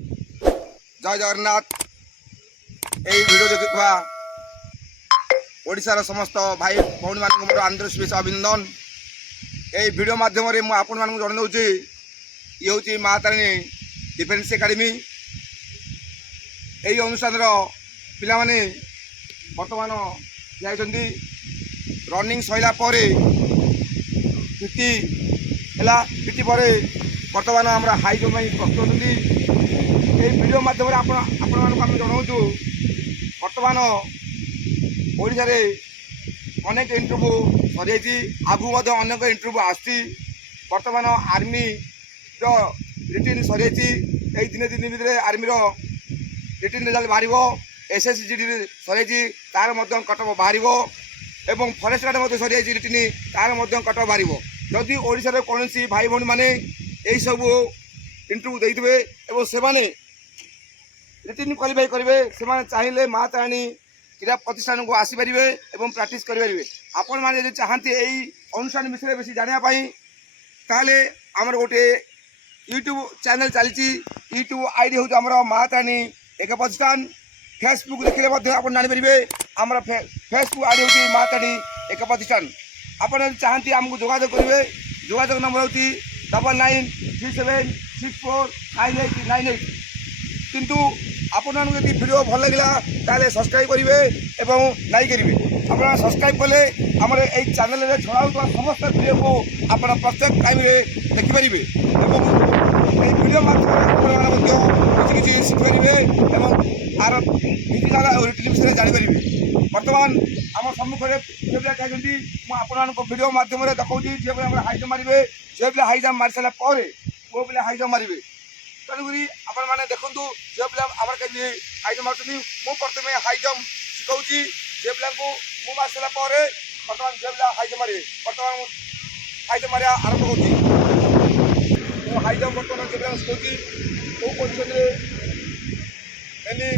जय जगन्नाथ। यही भिडियो देखुवा ओडिशार समस्त भाई भौणी मान मोर आंतरिक अभिनंदन। यही भिडियो माध्यम आपण मान जन दूसरी ये हूँ माँ तारिणी डिफेन्स एकाडेमी। यही अनुष्ठान पिला माने वर्तमान जाइछन्ती रनिंग सैला परे पीटी है पीटी पर बर्तमान आम हाई जम्प प्रस्तुत होती। यही भिडियो माध्यम आम जनाऊँ बर्तमान ओडिशा रे अनेक इंटरव्यू सरी आगु अनेक इंटरव्यू आसी बर्तमान आर्मी रिटिन सरी यही दिन दिन भितर आर्मी रिटिन रिजल्ट बाहर एसएसजीडी सरी तार कटअफ बाहर एवं फरेस्ट गार्ड सरी रिटिन तार कटअफ बाहर। जदि ओडिशा कौन भाई भौणी मैंने यही सब इंटरव्यू देते और से रिटिन क्वालिफाई करेंगे से चाहिए माँ तारिणी क्रीड़ा प्रतिष्ठान को आसीपर और प्राक्ट करेंगे। आपण मैंने चाहती यही अनुष्ठान विषय बेसी जानापी ताले आमर गोटे यूट्यूब चैनल चली यूट्यूब आईडी हूँ आम माँ तारिणी एक प्रतिष्ठान। फेसबुक देखिले आप जानीपर आम फेसबुक आईडी हूँ माँ तारिणी एक प्रतिष्ठान। आपड़ चाहती आमको जोगाजोग करेंगे जोगाजोग नंबर हूँ 9937649898 किंतु आपण यदि वीडियो भल लगे ताले सब्सक्राइब करेंगे और लाइक करेंगे। आप सब्सक्राइब कले आम यही चैनल में छड़ा समस्त वीडियो को आप प्रत्येक टाइम देखिपारे और यही वीडियो माध्यम किसी शिखिपारे और तार फिजिकाल और रिटिन विषय जापर। बर्तमान आम सम्मुख झील पिला चाहिए मुझे वीडियो माध्यम देखा झील पिला हाई जम्प मारे झील पिला हाई जम्प मारी सारा पुओ पिला हाई जम्प मारे। तेणुक आपण मैंने देखूँ झील पिला आम कहीं हाई जम्प मार्च मुझे प्रथम हाई जम्प शिखाऊँ झील पिला मुझे मारी सारा बर्तमान झील पिला हाई जम्प मारे बर्तमान हाई जम्प मारे आरंभ कर हाई जम्प बर्तमान झील पिला शिखाऊँ कौ पोजिशन बेली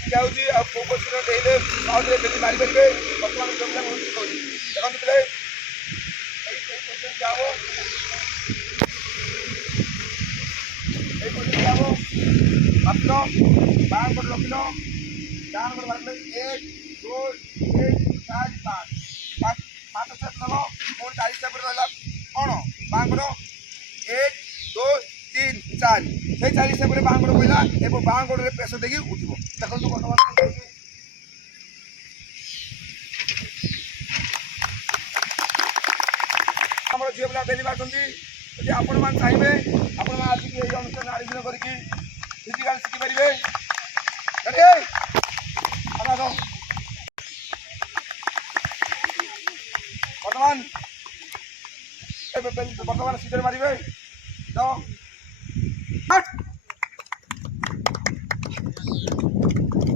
शिखाऊँ और कौ पोजिशन देले सहज बेली मारी पारे बर्तमान झील पिला शिखाऊँ देखते पिले मात्र बाण गोटे रखिल डाण गोटे मारे 1 2 3 4 5 5 स्टेप नब मोर 4 स्टेप रहा कौन बाण गोड़ 1 2 3 4 से 4 स्टेप बाण गोड़ पड़ा और बाण गोड़ प्रेसर देकी उठिब। देखो बर्तमान आम झील पिला बेली मार्च यदि आपण मैंने चाहिए आपण आसिक अनुष्ठान आयोजन करके फिजिकाल शिखिपारे। बर्तमान सीधे मारे तो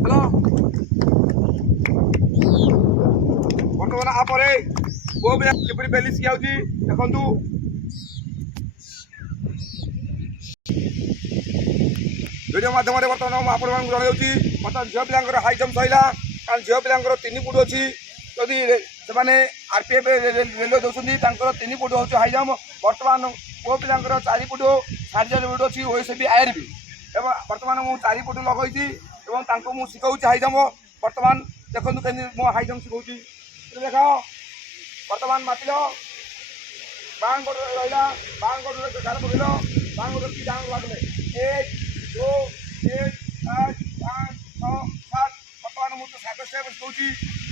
हेलो बर्तमान आप पुओ पिला किपरि बेली शिखाऊँ देखु वीडियो माध्यम बर्तमान आपण जनाऊँ बर्तमान झील पिला हाई जम्प सैला कारण झील पिला 3 फुट अच्छी जदि से आरपीएफ रेलवे दौरान 3 फुट हूँ हाई जम्प बर्तमान पुओ पिला 4 फुट 4.5 फुट अच्छी ओएसबी आईआरबी बर्तमान मुझे 4 फुट लगे मुझे शिखाऊँ हाई जम्प। बर्तमान देखो कहीं मो हाई जम्प शिखाऊँ देख बर्तमान मापिल बाण गोड़ रहा बाण गोड़ गाड़ पकड़ बाण गोड़ की डाण बागले 1 2 3 4 5 6 7 बर्तमान मुझे 7 स्टेप शिखाऊँ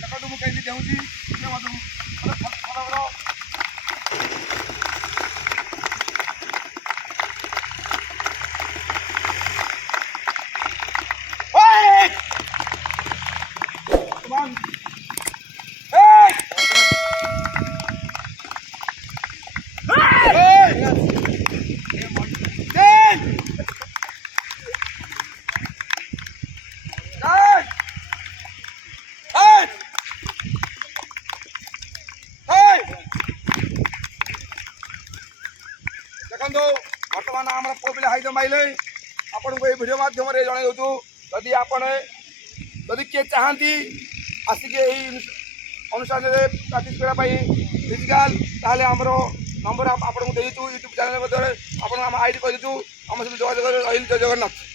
देखो मुझे कहीं देऊँ देखो बर्तमान आम पुओ पिला हाई जम्प मारे आपन को वीडियो माध्यम जन जदि आपण जदि किए चाहती आसिक अनुष्ठान प्राक्ट करने फिजिकाल ताले आमर नंबर आपको देचु यूट्यूब चैनल आप आईडी कहीचु आम सहित जोगाजोग रही। जय जगन्नाथ।